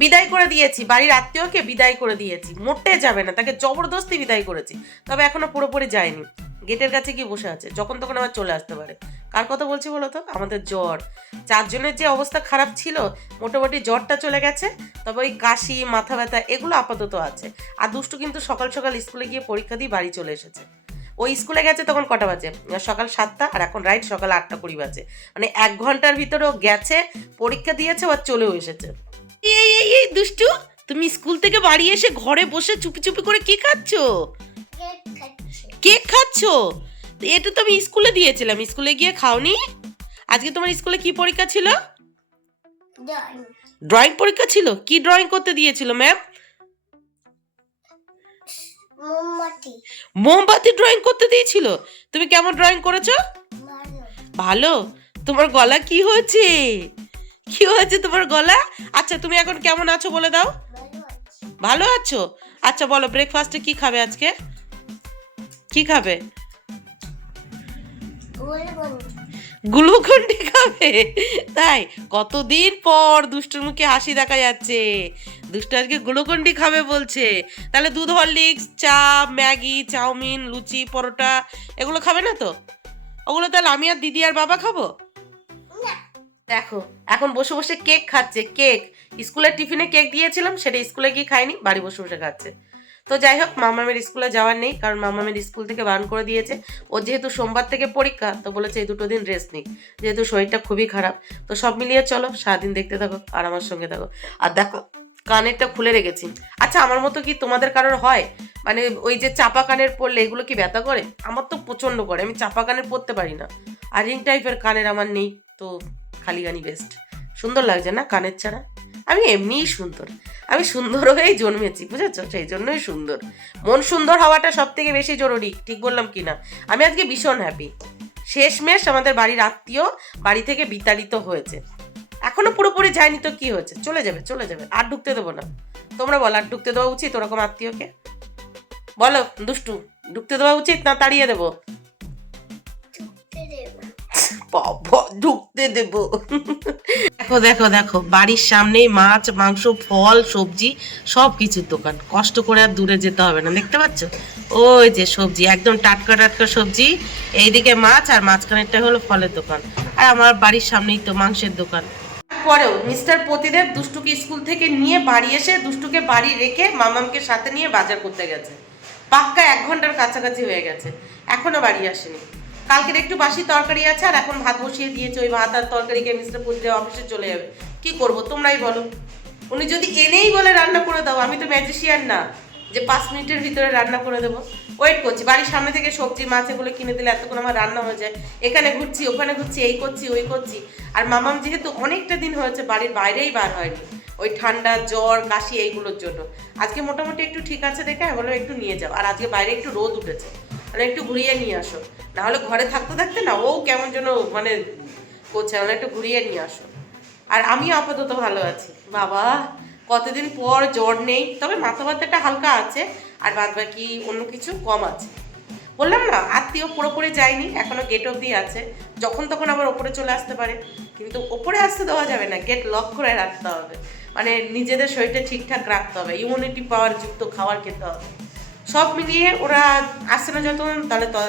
বিদায় করে দিয়েছি, বাড়ির আত্মীয়কে বিদায় করে দিয়েছি, মোটে যাবে না, তাকে জবরদস্তি বিদায় করেছি, তবে এখনো পুরোপুরি যায়নি, গেটের কাছে গিয়ে বসে আছে, যখন তখন আবার চলে আসতে পারে। কার কথা বলছি বলো তো? আমাদের জ্বর, চারজনের যে অবস্থা খারাপ ছিল, মোটামুটি জ্বরটা চলে গেছে, তবে ওই কাশি মাথা ব্যথা এগুলো আপাতত আছে। আর দুষ্টু কিন্তু সকাল সকাল স্কুলে গিয়ে পরীক্ষা দিয়ে বাড়ি চলে এসেছে। ওই স্কুলে গেছে তখন কটা বাজে? সকাল 7টা, আর এখন রাইট সকাল 8টা 20 বাজে, মানে 1 ঘন্টার ভিতরেও গেছে, পরীক্ষা দিয়েছে, আর চলেও এসেছে। এই দুষ্টু, তুমি স্কুল থেকে বাড়ি এসে ঘরে বসে চুপি চুপি করে কি খাচ্ছো? কেক খাচ্ছো? এটা তো আমি স্কুলে দিয়েছিলাম, স্কুলে গিয়ে খাওনি? আজকে তোমার স্কুলে কি পরীক্ষা ছিল? ড্রয়িং পরীক্ষা ছিল। কি ড্রয়িং করতে দিয়েছিল ম্যাম? মোমবাতি ড্রয়িং করতে দিয়েছিল। তুমি কেমন ড্রয়িং করেছো? ভালো। তোমার গলা কি হয়েছে? কি হয়েছে তোমার গলা? আচ্ছা তুমি এখন কেমন আছো বলে দাও। ভালো আছো? আচ্ছা বলো, ব্রেকফাস্টে কি খাবে আজকে? কি খাবে? গ্লুকন্ডি খাবে? তাই? কতদিন পর দুষ্টুর মুখে হাসি দেখা যাচ্ছে। দুষ্টু আজকে গ্লুকন্ডি খাবে বলছে। তাহলে দুধ হরলিক্স, চা, ম্যাগি, চাউমিন, লুচি, পরোটা এগুলো খাবে না তো? ওগুলো তাহলে আমি আর দিদি আর বাবা খাবো? দেখো এখন বসে বসে কেক খাচ্ছে। কেক স্কুলের টিফিনে কেক দিয়েছিলাম, সেটা স্কুলে গিয়ে খায়নি, বাড়ি বসে বসে খাচ্ছে। তো যাই হোক, মামামের স্কুলে যাওয়ার নেই, কারণ মামামের স্কুল থেকে বারণ করে দিয়েছে। ও যেহেতু সোমবার থেকে পরীক্ষা, তো বলেছে এই 2 দিন রেস্ট নিই, যেহেতু শরীরটা খুবই খারাপ। তো সব মিলিয়ে চলো, সারাদিন দেখতে থাকো আর আমার সঙ্গে থাকো। আর দেখো কানেরটা খুলে রেখেছি। আচ্ছা আমার মতো কি তোমাদের কারোর হয়? মানে ওই যে চাপা কানের পরলে এগুলো কি ব্যথা করে? আমার তো প্রচণ্ড করে, আমি চাপা কানের পরতে পারি না। আর রিং টাইপের কানের আমার নেই, তো খালি গানি বেস্ট। সুন্দর লাগছে না কানের ছাড়া? আমি এমনিই সুন্দর, আমি সুন্দর হয়েই জন্মেছি, বুঝেছো? সেই জন্যই সুন্দর। মন সুন্দর হওয়াটা সব থেকে বেশি জরুরি, ঠিক বললাম কি না? আমি আজকে ভীষণ হ্যাপি। শেষমেশ আমাদের বাড়ির আত্মীয় বাড়ি থেকে বিতাড়িত হয়েছে। এখনো পুরোপুরি যায়নি তো কি হয়েছে? চলে যাবে, চলে যাবে, আর ঢুকতে দেবো না। তোমরা বলো, আর ঢুকতে দেওয়া উচিত ওরকম আত্মীয়কে? বলো দুষ্টু, ঢুকতে দেওয়া উচিত না তাড়িয়ে দেবো? বাবা, ঢুকতে দেবো? দেখো দেখো দেখো, বাড়ির সামনেই মাছ, মাংস, ফল, সবজি সব কিছুর দোকান। কষ্ট করে আর দূরে যেতে হবে না, দেখতে পাচ্ছ? ওই যে সবজি, একদম টাটকা টাটকা সবজি, এইদিকে মাছ, আর মাঝখানেরটা হলো ফলের দোকান। আর আমার বাড়ির সামনেই তো মাংসের দোকান। পরেও মিস্টার প্রতিদেব দুষ্টুকে স্কুল থেকে নিয়ে বাড়ি এসে দুষ্টুকে বাড়ি রেখে মামামকে সাথে নিয়ে বাজার করতে গেছে। পাক্কা 1 ঘন্টার কাছাকাছি হয়ে গেছে, এখনো বাড়ি আসেনি। কালকের একটু বাসি তরকারি আছে, আর এখন ভাত বসিয়ে দিয়েছে। ওই ভাত আর তরকারিকে মিস্টার প্রতিদেব অফিসে চলে যাবে। কি করব তোমরাই বলো? উনি যদি এনেই বলে রান্না করে দাও, আমি তো ম্যাজিশিয়ান না যে 5 মিনিটের ভিতরে রান্না করে দেবো। ওয়েট করছি, বাড়ির সামনে থেকে সবজি মাছ এগুলো কিনে দিলে এতক্ষণ আমার রান্না হয়ে যায়। এখানে ঘুরছি, ওখানে ঘুরছি, এই করছি ওই করছি। আর মামাম যেহেতু অনেকটা দিন হয়েছে বাড়ির বাইরেই বার হয়নি, ওই ঠান্ডা জ্বর কাশি এইগুলোর জন্য। আজকে মোটামুটি একটু ঠিক আছে দেখে বললো একটু নিয়ে যাও। আর আজকে বাইরে একটু রোদ উঠেছে, মানে একটু ঘুরিয়ে নিয়ে আসো। নাহলে ঘরে থাকতে থাকতে না ও কেমন যেন মানে করছে, মানে একটু ঘুরিয়ে নিয়ে আসো। আর আমি আপাতত ভালো আছি বাবা, কতদিন পর জ্বর নেই, তবে মাথা ব্যথাটা হালকা আছে, আর বাদ বাকি অন্য কিছু কম আছে। বললাম না আত্মীয় পুরোপুরি যায়নি, এখনো গেট অবধি আছে, যখন তখন আবার ওপরে চলে আসতে পারে। কিন্তু ওপরে আসতে দেওয়া যাবে না, গেট লক করে রাখতে হবে, মানে নিজেদের শরীরটা ঠিকঠাক রাখতে হবে, ইমিউনিটি পাওয়ার যুক্ত খাবার খেতে হবে। সব মিলিয়ে ওরা আসছে না যতক্ষণ, তাহলে তো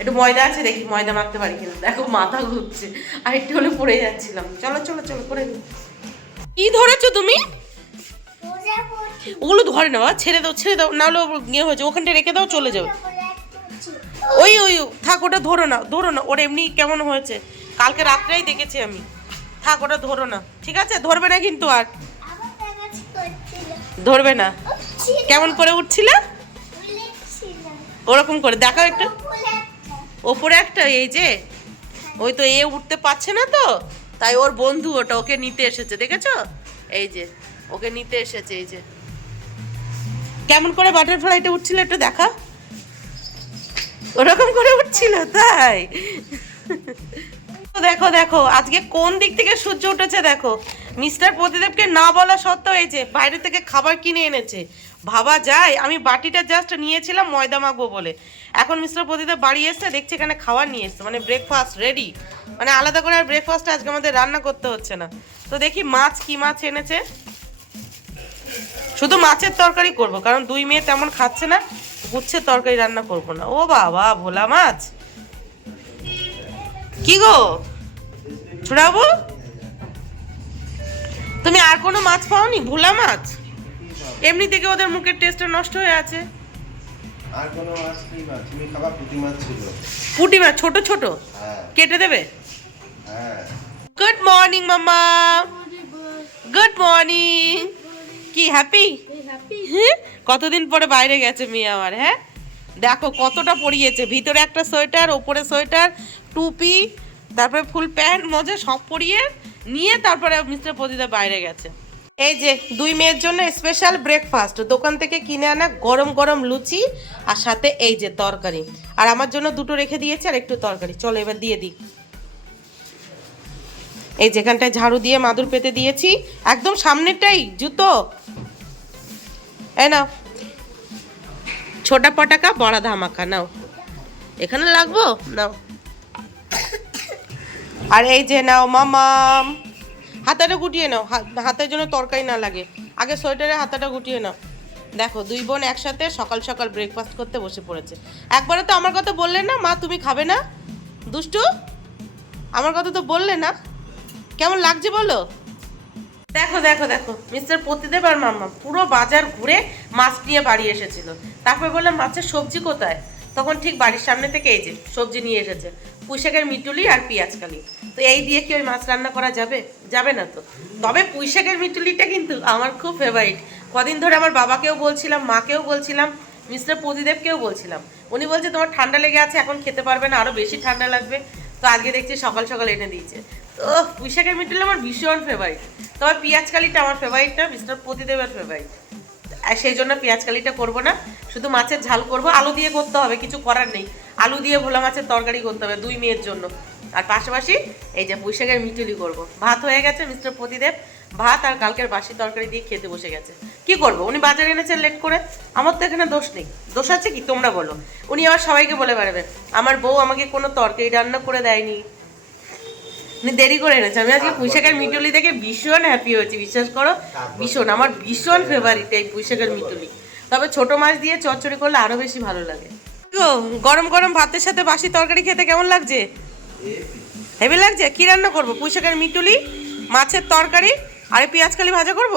একটু ময়দা আছে, দেখি ময়দা মাখতে পারি কিনা। দেখো মাথা ঘুরছে, আর একটু হলে পড়ে যাচ্ছিলাম। চলো চলো চলো করে দিই। কি ধরেছো তুমি? ওগুলো ধরে নেওয়া, ছেড়ে দাও ছেড়ে দাও, নাহলে ইয়ে হয়েছে, ওখানটা রেখে দাও, চলে যাও। ওই ওই থাক, ওটা ধরো না ধরো না, ওর এমনি কেমন হয়েছে কালকে রাত্রেই দেখেছি আমি। থাক ওটা ধরো না, ঠিক আছে? ধরবে না কিন্তু, আর ধরবে না। কেমন করে উঠছিল? ওরকম করে দেখাও একটু। ওপরে একটা, এই যে ওই তো এ উঠতে পারছে না, তো তাই ওর বন্ধু ওটা ওকে নিতে এসেছে, দেখেছো? এই যে ওকে নিতে এসেছে, এই যে কেমন করে বাটারফ্লাইটা উঠছিল একটু দেখা। ওরকম করে উঠছিল, তাই? দেখো দেখো আজকে কোন দিক থেকে সূর্য উঠেছে দেখো। মিস্টার প্রতিদেবকে না বলা সত্ত্বেও এই যে বাইরে থেকে খাবার কিনে এনেছে। ভাবা যায়, আমি বাটিটা জাস্ট নিয়েছিলাম ময়দা মাখবো বলে, এখন মিস্টার প্রতিদেব বাড়ি এসছে, দেখছে এখানে খাবার নিয়ে এসছে, মানে ব্রেকফাস্ট রেডি। মানে আলাদা করে আর ব্রেকফাস্ট আজকে আমাদের রান্না করতে হচ্ছে না। তো দেখি মাছ, কি মাছ এনেছে। শুধু মাছের তরকারি করব, কারণ দুই মেয়ে তেমন খাচ্ছে না, উচ্ছের তরকারি রান্না করব না। ও বাবা, ভোলা মাছ! কি গো ছুড়াবো, তুমি আর কোনো মাছ পাওনি? ভোলা মাছ? এমনি থেকে ওদের মুখের টেস্টটা নষ্ট হয়ে আছে। আর কোনো মাছ নেই, মাছ তুমি খাবার পুঁটি মাছ ছিল। পুঁটি মাছ ছোট ছোট? হ্যাঁ কেটে দেবে? হ্যাঁ। গুড মর্নিং মাম্মা। Good morning. কি হ্যাপি? কতদিন পরে বাইরে গেছে মেয়ে আমার। হ্যাঁ দেখো কতটা পরিয়েছে, ভিতরে একটা সোয়েটার, ওপরে সোয়েটার, টুপি, তারপরে ফুল প্যান্ট মোজা সব পরিয়ে নিয়ে তারপরে মিস্টার প্রদীপা বাইরে গেছে। এই যে দুই মেয়ের জন্য স্পেশাল ব্রেকফাস্ট, দোকান থেকে কিনে আনা গরম গরম লুচি, আর সাথে এই যে তরকারি। আর আমার জন্য দুটো রেখে দিয়েছে আর একটু তরকারি। চলো এবার দিয়ে দিই। এই যেখানটায় ঝাড়ু দিয়ে মাদুর পেতে দিয়েছি, একদম সামনেরটাই জুতো। এই নাও, ছোটা পটাকা বড়া ধামাকা নাও, এখানে লাগবো নাও। আর এই যে নাও মামাম, হাতাটা গুটিয়ে নাও, হাতের জন্য তরকারি না লাগে। আগে সোয়েটারে হাতাটা গুটিয়ে নাও। দেখো দুই বোন একসাথে সকাল সকাল ব্রেকফাস্ট করতে বসে পড়েছে। একবারে তো আমার কথা বললে না, মা তুমি খাবে না? দুষ্টু, আমার কথা তো বললে না। কেমন লাগছে বলো? দেখো দেখো দেখো, মিস্টার প্রতিদেব আর মাম্মা পুরো বাজার ঘুরে মাছ নিয়ে বাড়ি এসেছিল। তারপর বললাম মাছের সবজি কোথায়, তখন ঠিক বাড়ির সামনে থেকে এই যে সবজি নিয়ে এসেছে, পুঁইশাকের মিটুলি আর পেঁয়াজকালি। তো এই দিয়ে কি ওই মাছ রান্না করা যাবে? যাবে না তো। তবে পুঁইশাকের মিটুলিটা কিন্তু আমার খুব ফেভারিট। কদিন ধরে আমার বাবাকেও বলছিলাম, মাকেও বলছিলাম, মিস্টার প্রতিদেবকেও বলছিলাম। উনি বলছে তোমার ঠান্ডা লেগে আছে, এখন খেতে পারবে না, আরও বেশি ঠান্ডা লাগবে। তো আজকে দেখছি সকাল সকাল এনে দিয়েছে। তো পুঁইশাকের মিটুলি আমার ভীষণ ফেভারিট। তবে পেঁয়াজকালিটা আমার ফেভারিট না, মিস্টার প্রতিদেবের ফেভারিট। আর সেই জন্য পেঁয়াজকালিটা করবো না, শুধু মাছের ঝাল করব। আলু দিয়ে করতে হবে, কিছু করার নেই। আলু দিয়ে ভোলা মাছের তরকারি করতে হবে দুই মেয়ের জন্য। আর পাশাপাশি এই যে পুঁইশাকের মিটুলি করব। ভাত হয়ে গেছে, মিস্টার প্রতিদেব ভাত আর কালকের বাসি তরকারি দিয়ে খেতে বসে গেছে। কি করব, উনি বাজারে এনেছেন লেট করে, আমার তো এখানে দোষ নেই। দোষ আছে কি তোমরা বলো। উনি আবার সবাইকে বলে বেড়াবে আমার বউ আমাকে কোনো তরকারি রান্না করে দেয়নি, উনি দেরি করে এনেছে। আমি আজকে পুঁইশাকের মিটুলি দেখে ভীষণ হ্যাপি হয়েছি, বিশ্বাস করো ভীষণ। আমার ভীষণ ফেভারিট এই পুঁইশাকের মিটুলি। তবে ছোট মাছ দিয়ে চচ্চড়ি করলে আরো বেশি ভালো লাগে। গরম গরম ভাতের সাথে বাসি তরকারি খেতে কেমন লাগছে? হেভি লাগছে। কি রান্না করবো? পুঁইশাকের মিটুলি, মাছের তরকারি আর পেঁয়াজকালি ভাজা করব।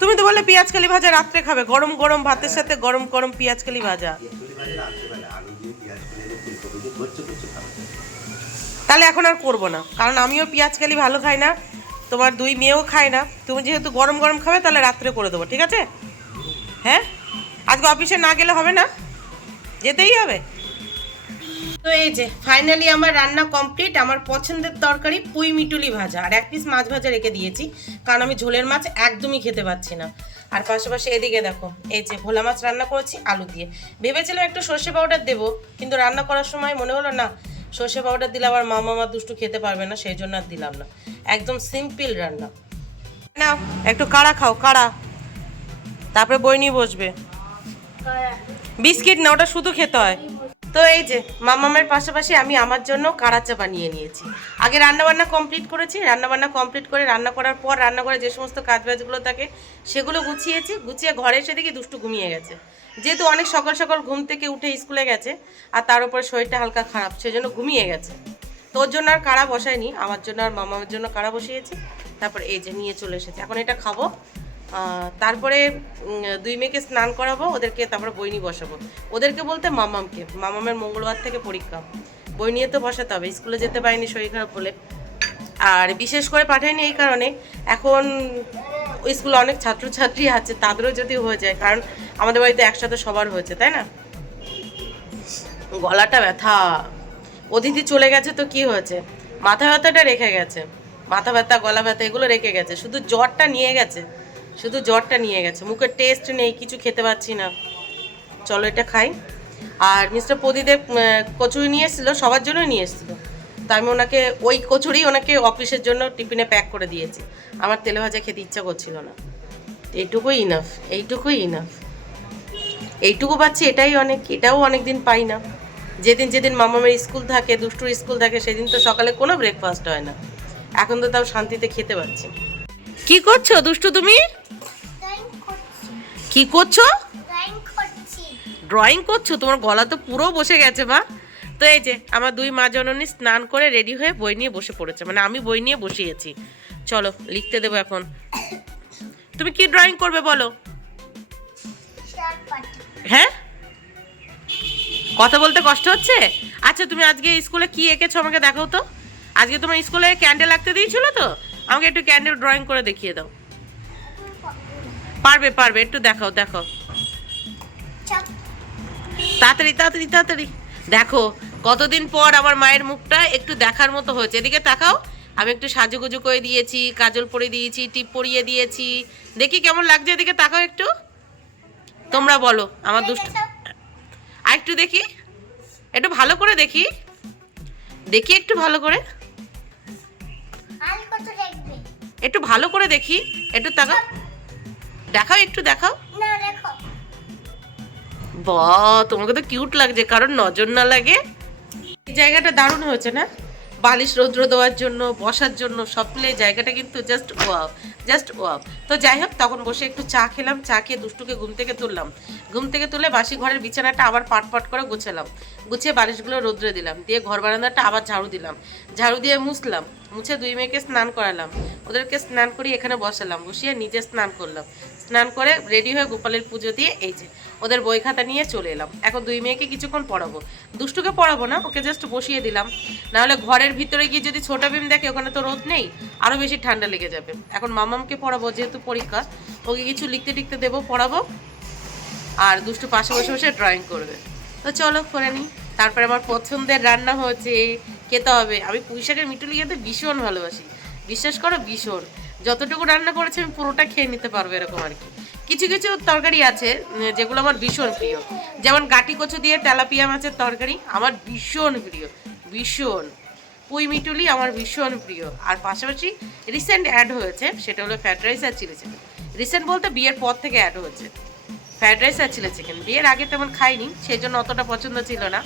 তুমি তো বললে পেঁয়াজকালি ভাজা রাত্রে খাবে, গরম গরম ভাতের সাথে গরম গরম পেঁয়াজকালি ভাজা। তাহলে এখন আর করবো না, কারণ আমিও পেঁয়াজকালি ভালো খাই না, তোমার দুই মেয়েও খায় না। তুমি যেহেতু গরম গরম খাবে তাহলে রাত্রে করে দেবো, ঠিক আছে? হ্যাঁ, আজকে অফিসে না গেলে হবে না, যেতেই হবে। তো এই যে ফাইনালি আমার রান্না কমপ্লিট। আমার পছন্দের তরকারি পুঁই মিটুলি ভাজা আর এক পিস মাছ ভাজা রেখে দিয়েছি, কারণ আমি ঝোলের মাছ একদমই খেতে পাচ্ছি না। আর পাশাপাশি এদিকে দেখো এই যে ভোলা মাছ রান্না করেছি আলু দিয়ে। ভেবেছিলাম একটু সর্ষে পাউডার দেবো, কিন্তু রান্না করার সময় মনে হলো না, সর্ষে পাউডার দিলে আবার মামা দুষ্টু খেতে পারবে না, সেই জন্য আর দিলাম না। একদম সিম্পল রান্না। নাও একটু কাড়া খাও, কাড়া, তারপরে বই নিয়ে বসবে। বিস্কিট না, ওটা শুধু খেতে হয়। তো এই যে মামামের পাশাপাশি আমি আমার জন্য কাড়া চা বানিয়ে নিয়েছি। আগে রান্নাবান্না কমপ্লিট করেছি, রান্নাবান্না কমপ্লিট করে রান্না করার পর রান্নাঘরে যে সমস্ত কাজবাজগুলো থাকে সেগুলো গুছিয়েছি। গুছিয়ে ঘরে এসে দেখি দুষ্টু ঘুমিয়ে গেছে, যেহেতু অনেক সকাল সকাল ঘুম থেকে উঠে স্কুলে গেছে আর তার উপরে শরীরটা হালকা খারাপ, সেজন্য ঘুমিয়ে গেছে। তো ওর জন্য আর কাড়া বসায়নি, আমার জন্য আর মামামের জন্য কাড়া বসিয়েছি। তারপর এই যে নিয়ে চলে এসেছি, এখন এটা খাবো। তারপরে দুই মেয়েকে স্নান করাবো, ওদেরকে তারপরে বই নিয়ে বসাবো। ওদেরকে বলতে মামামকে, মামামের মঙ্গলবার থেকে পরীক্ষা, বই নিয়ে তো বসাতে হবে, স্কুলে যেতে পারিনি শরীর খারাপ বলে। আর বিশেষ করে পাঠাইনি এই কারণে, এখন স্কুলে অনেক ছাত্রছাত্রী আছে, তাদেরও যদি হয়ে যায়, কারণ আমাদের বাড়িতে একসাথে সবার হয়েছে, তাই না? গলাটা ব্যথা, অতিথি চলে গেছে তো কি হয়েছে, মাথা ব্যথাটা রেখে গেছে, মাথা ব্যথা গলা ব্যথা এগুলো রেখে গেছে, শুধু জ্বরটা নিয়ে গেছে, শুধু জ্বরটা নিয়ে গেছে। মুখের টেস্ট নেই, কিছু খেতে পাচ্ছি না। চলো এটা খাই। আর মিস্টার প্রদীদেব কচুরি নিয়ে এসেছিলো, সবার জন্যই নিয়ে এসেছিলো। তো আমি ওনাকে ওই কচুরি ওনাকে অফিসের জন্য টিফিনে প্যাক করে দিয়েছি। আমার তেলে ভাজা খেতে ইচ্ছা করছিল না। এইটুকুই ইনাফ, এইটুকুই ইনাফ। এইটুকু পাচ্ছি এটাই অনেক, এটাও অনেক দিন পাই না। যেদিন যেদিন মামামের স্কুল থাকে, দুষ্টুর স্কুল থাকে, সেদিন তো সকালে কোনো ব্রেকফাস্ট হয় না। এখন তো তাও শান্তিতে খেতে পাচ্ছি। কি করছো দুষ্টু তুমি? কি করছো? ড্রয়িং করছি। ড্রয়িং করছো? তোমার গলা তো পুরো বসে গেছে মা। তো এই যে আমার দুই মা জননী স্নান করে রেডি হয়ে বই নিয়ে বসে পড়েছে, মানে আমি বই নিয়ে বসিয়েছি। চলো লিখতে দেবো এখন। তুমি কি ড্রয়িং করবে বলো? শার্ট পাটি। হ্যাঁ, কথা বলতে কষ্ট হচ্ছে? আচ্ছা তুমি আজকে স্কুলে কি এঁকেছো আমাকে দেখাও তো। আজকে তোমার স্কুলে ক্যান্ডেল আঁকতে দিয়েছিল তো, আমাকে একটু ক্যান্ডেল ড্রয়িং করে দেখিয়ে দাও। পারবে পারবে, একটু দেখাও দেখাও, চাপ। তাড়াতাড়ি তাড়াতাড়ি তাড়াতাড়ি। দেখো কতদিন পর আমার মায়ের মুখটা একটু দেখার মতো হয়েছে। এদিকে তাকাও, আমি একটু সাজুগুজু করে দিয়েছি, কাজল পরিয়ে দিয়েছি, টিপ পরিয়ে দিয়েছি। দেখি কেমন লাগছে, এদিকে তাকাও একটু, তোমরা বলো। আমার দুষ্টু আর একটু দেখি, একটু ভালো করে দেখি, দেখি একটু ভালো করে, আর কত দেখবে? একটু ভালো করে দেখি, একটু তাকাও, দেখাও একটু দেখাও। না দেখো। বাহ, তোমাকে তো কিউট লাগছে, কারণ নজর না লাগে। এই জায়গাটা দারুণ হয়েছে না? বালিশ রৌদ্র দেওয়ার জন্য, বসার জন্য, সব মিলে জায়গাটা কিন্তু জাস্ট ওয়াও, জাস্ট ওয়াও। তো যাই হোক, তখন বসে একটু চা খেলাম, চা খেয়ে দুষ্টুকে ঘুম থেকে তুললাম। ঘুম থেকে তুলে বাসি ঘরের বিছানাটা আবার পাট করে গুছালাম, গুছিয়ে বালিশগুলো রৌদ্রে দিলাম, দিয়ে ঘর বারান্দাটা আবার ঝাড়ু দিলাম, ঝাড়ু দিয়ে মুছলাম, মুছে দুই মেয়েকে স্নান করালাম, ওদেরকে স্নান করিয়ে এখানে বসালাম, বসিয়ে নিজে স্নান করলাম, স্নান করে রেডি হয়ে গোপালের পুজো দিয়ে এই যে ওদের বই খাতা নিয়ে চলে এলাম। এখন দুই মেয়েকে কিছুক্ষণ পড়াবো, দুষ্টুকে পড়াবো না, ওকে জাস্ট বসিয়ে দিলাম। নাহলে ঘরের ভিতরে গিয়ে যদি ছোট বিম দেখে, ওখানে তো রোদ নেই, আরও বেশি ঠান্ডা লেগে যাবে। এখন মামামকে পড়াবো, যেহেতু পরীক্ষা, ওকে কিছু লিখতে টিখতে দেবো, পড়াবো, আর দুষ্টু পাশে বসে বসে ড্রয়িং করবে। তো চলো করে নিই। তারপরে আমার পছন্দের রান্না হচ্ছে, খেতে হবে। আমি পুঁই শাকের মিটুলি খেতে ভীষণ ভালোবাসি, বিশ্বাস করো ভীষণ। যতটুকু রান্না করেছি আমি পুরোটা খেয়ে নিতে পারবো এরকম আর কি। কিছু কিছু তরকারি আছে যেগুলো আমার ভীষণ প্রিয়, যেমন গাটি কচু দিয়ে তেলাপিয়া মাছের তরকারি আমার ভীষণ প্রিয়, ভীষণ। পুঁই মিটুলি আমার ভীষণ প্রিয়। আর পাশাপাশি রিসেন্ট অ্যাড হয়েছে, সেটা হলো ফ্রাইড রাইস আর চিলি চিকেন। রিসেন্ট বলতে বিয়ের পর থেকে অ্যাড হয়েছে ফ্রাইড রাইস আর চিলি চিকেন। বিয়ের আগে তেমন খাইনি, সেই জন্য অতটা পছন্দ ছিল না।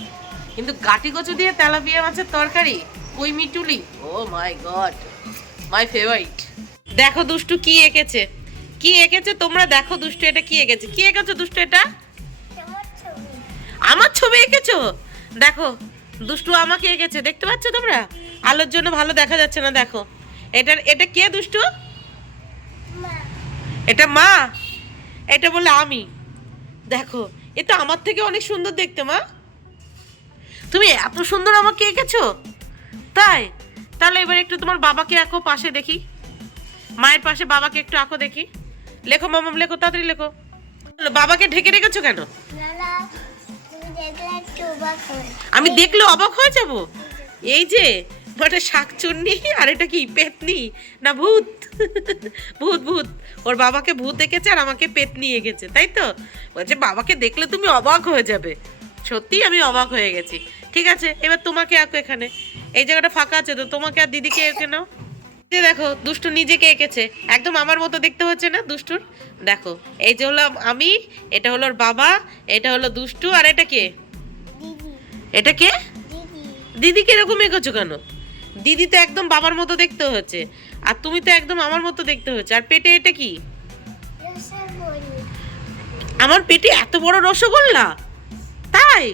কিন্তু গাটি কচু দিয়ে তেলাপিয়া মাছের তরকারি, পুঁই মিটুলি, ও মাই গড, মাই ফেভারিট। দেখো দুষ্টু কি এঁকেছে, কি এঁকেছে তোমরা দেখো। দুষ্টু এটা কি এঁকেছে, কি এঁকেছো দুষ্টু? এটা তোমার ছবি। আমার ছবি এঁকেছো? দেখো দুষ্টু আমাকে এঁকেছে, দেখতে পাচ্ছ তোমরা? আলোর জন্য ভালো দেখা যাচ্ছে না, দেখো। এটা কে দুষ্টু? মা। এটা মা, এটা বলে আমি। দেখো এটা আমার থেকে অনেক সুন্দর দেখতে মা। তুমি এত সুন্দর আমাকে এঁকেছো, তাই? তাহলে এবার একটু তোমার বাবাকে আঁকো পাশে দেখি, মায়ের পাশে বাবাকে একটু আঁকো দেখি। লেখো মামাম, লেখো তাড়াতাড়ি লেখো। বাবাকে ঢেকে রেখেছো কেন? না না, তুমি দেখলে একটু অবাক হবে। আমি দেখলে অবাক হয়ে যাব? এই যে ওটা শাকচুন্নি, আর এটা কি পেতনি না ভূত? ভূত ভূত, ওর বাবাকে ভূত এঁকেছে আর আমাকে পেতনি এঁকেছে, তাই তো? বলছে বাবাকে দেখলে তুমি অবাক হয়ে যাবে। সত্যি আমি অবাক হয়ে গেছি। ঠিক আছে, এবার তোমাকে আঁকো এখানে, এই জায়গাটা ফাঁকা আছে তো, তোমাকে আর দিদিকে এঁকে নাও। এই যে দেখো দুষ্টু নিজেকে এঁকেছে, একদম আমার মতো দেখতে হচ্ছে না দুষ্টুর? দেখো এই যে হলো আমি, এটা হলো ওর বাবা, এটা হলো দুষ্টু, আর এটা কে? দিদি। এটা কে? দিদি। দিদি কিরকম এঁকেছো কেন? দিদি তো একদম বাবার মতো দেখতে হচ্ছে, আর তুমি তো একদম আমার মতো দেখতে হচ্ছে। আর পেটে এটা কি? রসগোল্লা। আমার পেটে এত বড় রসগোল্লা, তাই?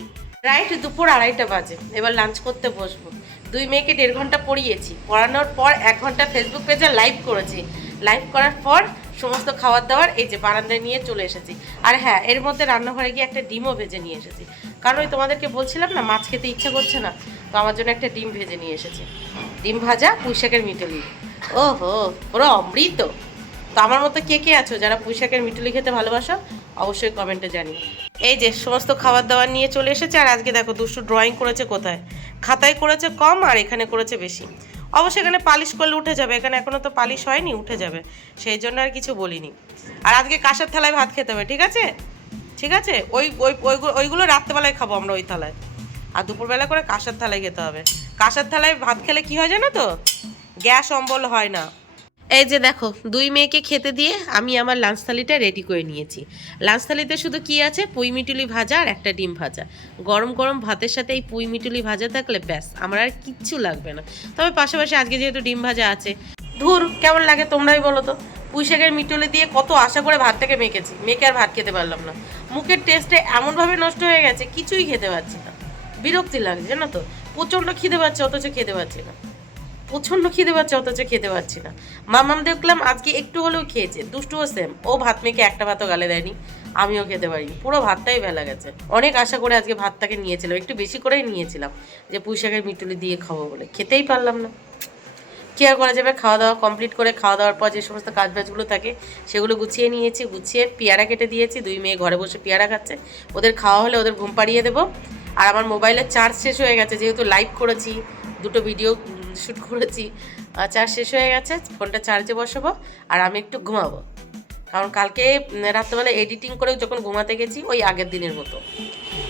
রাইট দুপুর 2:30 বাজে, এবার লাঞ্চ করতে বসবো। দুই মেয়েকে 1.5 ঘন্টা পড়িয়েছি, পড়ানোর পর 1 ঘন্টা ফেসবুক পেজে লাইভ করেছি। লাইভ করার পর সমস্ত খাবার দাবার এই যে বারান্দায় নিয়ে চলে এসেছি। আর হ্যাঁ, এর মধ্যে রান্নাঘরে গিয়ে একটা ডিমও ভেজে নিয়ে এসেছি, কারণ ওই তোমাদেরকে বলছিলাম না মাছ খেতে ইচ্ছা করছে না, তো আমার জন্য একটা ডিম ভেজে নিয়ে এসেছি। ডিম ভাজা, পুঁই শাকের মিটুলি, ওহো পুরো অমৃত। তো আমার মতো কে কে আছো যারা পুঁই শাকের মিটুলি খেতে ভালোবাসো, অবশ্যই কমেন্টে জানিও। এই যে সমস্ত খাবার দাবার নিয়ে চলে এসেছে। আর আজকে দেখো দুষ্টু ড্রয়িং করেছে কোথায়, খাতায় করেছে কম আর এখানে করেছে বেশি। অবশ্যই এখানে পালিশ করলে উঠে যাবে, এখানে এখনো তো পালিশ হয়নি, উঠে যাবে, সেই জন্য আর কিছু বলিনি। আর আজকে কাঁসার থালায় ভাত খেতে হবে, ঠিক আছে? ঠিক আছে, ওইগুলো রাত্রেবেলায় খাবো আমরা ওই থালায়, আর দুপুরবেলা করে কাঁসার থালায় খেতে হবে। কাঁসার থালায় ভাত খেলে কি হয় জানো তো, গ্যাস অম্বল হয় না। এই যে দেখো দুই মেয়েকে খেতে দিয়ে আমি আমার লাঞ্চ থালিটা রেডি করে নিয়েছি। লাঞ্চ থালিতে শুধু কি আছে, পুঁই মিটুলি ভাজা আর একটা ডিম ভাজা। গরম গরম ভাতের সাথে এই পুঁই মিটুলি ভাজা থাকলে ব্যাস, আমার আর কিচ্ছু লাগবে না। তবে পাশাপাশি আজকে যেহেতু ডিম ভাজা আছে, ধুর কেমন লাগে তোমরাই বলো তো। পুঁই শাকের মিটলে দিয়ে কত আশা করে ভাতটাকে মেখেছি, মেখে আর ভাত খেতে পারলাম না। মুখের টেস্টে এমনভাবে নষ্ট হয়ে গেছে, কিছুই খেতে পারছি না, বিরক্তি লাগছে জানো তো। প্রচণ্ড খিদে পাচ্ছে অথচ খেতে পারছি না, প্রচণ্ড খিদে পাচ্ছে অথচ খেতে পারছি না। মামাম দেখলাম আজকে একটু হলেও খেয়েছে, দুষ্টুও সেম, ও ভাত মেখে একটা ভাতও গালে দেয়নি, আমিও খেতে পারিনি, পুরো ভাতটাই বেলা গেছে। অনেক আশা করে আজকে ভাতটাকে নিয়েছিলাম, একটু বেশি করেই নিয়েছিলাম যে পুঁই শাকের মিটুলি দিয়ে খাবো বলে, খেতেই পারলাম না। কি আর করা যাবে, খাওয়া দাওয়া কমপ্লিট করে খাওয়া দাওয়ার পর যে সমস্ত কাজ বাজগুলো থাকে সেগুলো গুছিয়ে নিয়েছি, গুছিয়ে পেয়ারা কেটে দিয়েছি, 2 মেয়ে ঘরে বসে পেয়ারা খাচ্ছে, ওদের খাওয়া হলে ওদের ঘুম পাড়িয়ে দেবো। আর আমার মোবাইলের চার্জ শেষ হয়ে গেছে, যেহেতু লাইভ করেছি, 2টো ভিডিও শ্যুট করেছি, চার্জ শেষ হয়ে গেছে, ফোনটা চার্জে বসাবো আর আমি একটু ঘুমাবো। কারণ কালকে রাত্রেবেলা এডিটিং করে যখন ঘুমাতে গেছি ওই আগের দিনের মতো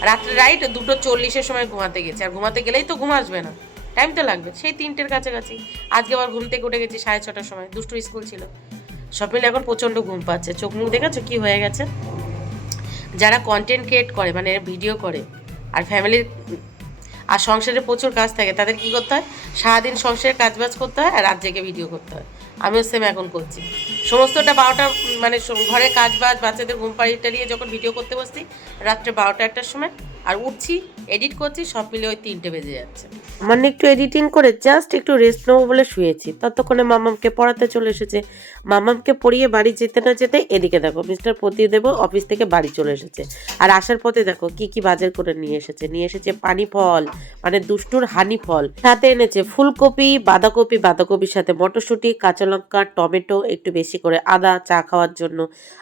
রাত্রে রাইট 2:40-এর সময় ঘুমাতে গেছি, আর ঘুমাতে গেলেই তো ঘুম আসবে না, টাইম তো লাগবে, সেই 3টের কাছাকাছি। আজকে আবার ঘুম থেকে উঠে গেছি 6:30-টার সময়, দুষ্টু স্কুল ছিল, সব মিলে এখন প্রচণ্ড ঘুম পাচ্ছে। চোখ মুখ দেখেছো কি হয়ে গেছে। যারা কন্টেন্ট ক্রিয়েট করে মানে ভিডিও করে আর ফ্যামিলির আর সংসারে প্রচুর কাজ থাকে, তাদের কি করতে হয়, সারাদিন সংসারের কাজবাজ করতে হয় আর রাত জেগে ভিডিও করতে হয়। আমিও সেম এখন করছি, সমস্তটা 12টা মানে ঘরের কাজবাজ বাচ্চাদের ঘুম পাড়িয়ে টাড়িয়ে যখন ভিডিও করতে বসছি রাত্রে 12টা-1টার সময়, আর উঠছি এডিট করছি, সব মিলে ওই 3টে বেজে যাচ্ছে। মানে একটু এডিটিং করে জাস্ট একটু রেস্ট নেবো বলে শুয়েছি, ততক্ষণে মামামকে পড়াতে চলে এসেছে। মামামকে পড়িয়ে বাড়ি যেতে না যেতে এদিকে দেখো মিস্টার প্রতিদেব অফিস থেকে বাড়ি চলে এসেছে। আর আসার পথে দেখো কি কি বাজার করে নিয়ে এসেছে পানি ফল মানে দুষ্টুর হানি ফল, সাথে এনেছে ফুলকপি, বাঁধাকপির সাথে মটরশুঁটি, কাঁচা লঙ্কা, টমেটো, একটু বেশি করে আদা চা খাওয়ার জন্য,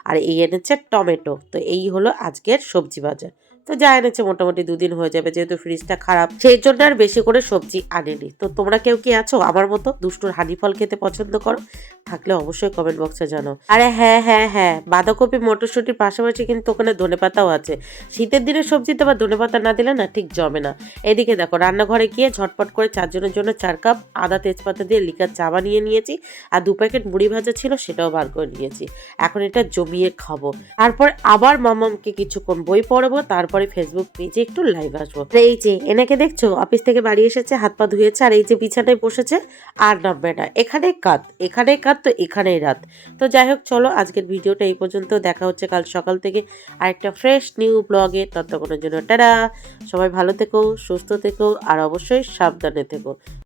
আর এই এনেছে টমেটো। তো এই হলো আজকের সবজি বাজার। তো যা এনেছে মোটামুটি 2 দিন হয়ে যাবে, যেহেতু ফ্রিজটা খারাপ সেই জন্য আর বেশি করে সবজি আনেনি। তো তোমরা কেউ কি আছো আমার মতো দুষ্টুর হানি ফল খেতে পছন্দ করো? থাকলে অবশ্যই কমেন্ট বক্সে জানাও। আরে হ্যাঁ, বাঁধাকপি মটরশুঁটির পাশাপাশি কিন্তু ওখানে ধনেপাতাও আছে। শীতের দিনের সবজিতে আবার ধনেপাতা না দিলে না ঠিক জমে না। এদিকে দেখো রান্নাঘরে গিয়ে ঝটপট করে 4 জনের জন্য 4 কাপ আদা তেজপাতা দিয়ে লিকার চা বানিয়ে নিয়েছি, আর 2 প্যাকেট মুড়ি ভাজা ছিল সেটাও বার করে নিয়েছি। এখন এটা জমিয়ে খাবো, তারপর আবার মামামকে কিছুক্ষণ বই পড়াবো, তারপরে ফেসবুক পেজে একটু লাইভ আসবো। এই যে এনাকে দেখছো অফিস থেকে বাড়ি এসেছে, হাত পা ধুয়েছে, আর এই যে বিছানায় বসেছে আর নামবে না, এখানে কাত তো এখানেই রাত। তো যাই হোক চলো আজকের ভিডিওটা এই পর্যন্ত, দেখা হচ্ছে কাল সকাল থেকে আরেকটা ফ্রেশ নিউ ব্লগে। ততক্ষণের জন্য টাটা, সবাই ভালো থেকো, সুস্থ থেকো, আর অবশ্যই সাবধানে থেকো।